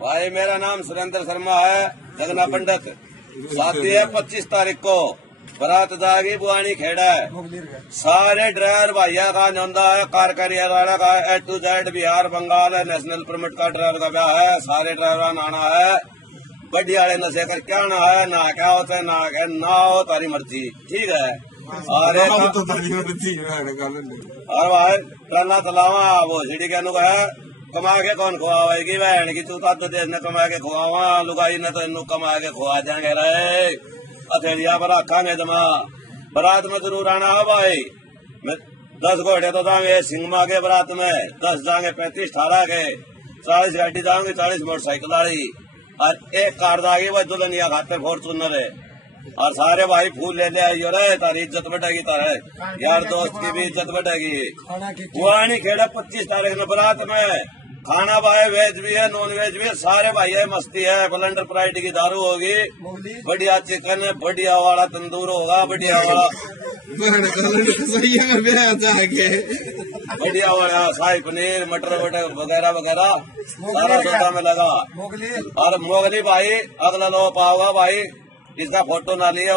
भाई मेरा नाम सुरेंद्र शर्मा है, जगना पंडित। शादी है 25 तारीख को, बारात जाएगी बुआनी खेड़ा है। सारे ड्राइवर भैया का नौंदा है, कारकारी हरियाणा का A to Z, Bihar Bengal है, नेशनल परमिट का ड्राइवर का ब्याह है। सारे ड्राइवर नाना है, बढ़िया नशे कर क्या ना है, ना क्या होता है, ना हो तारी मर्जी, ठीक है। और भाई ट्रना चलावा वो सीढ़ी के है, कमा के कौन खुआवेगी बहन की, तू तो देश ने कमा के खुआवा, लुगाई ने तो इनू कमा के खुआ जाएंगे रे। अथेड़िया पर रखांगे जमा, बारात में जरूर आना है भाई। 10 घोड़े तो जाएंगे सिंगमा के बारात में, 10 जाएंगे 35 18 के, 40 गाड़ी जाएंगे, 40 मोटरसाइकिल वाली, और एक कार जाएगी वह दुल्हनिया खाते फॉर्चूनर है। और सारे भाई फूल ले ले आइयो रे, तारी इज्जत बढ़ेगी, तारे यार दोस्त की भी इज्जत बढ़ेगी। पुरानी खेड़ा 25 तारीख में बारात में खाना भाई वेज भी है, नॉन वेज भी है, सारे भाई है, मस्ती है। ब्लेंडर प्राइड की दारू होगी, बढ़िया चिकन है, बढ़िया वाला तंदूर होगा, बढ़िया वाला बढ़िया वाला शाही पनीर, मटर वटर वगैरह वगैरह सारा सौदा में लगा। और मोगली भाई अगला लो पाओगा भाई, इसका फोटो ना लिया।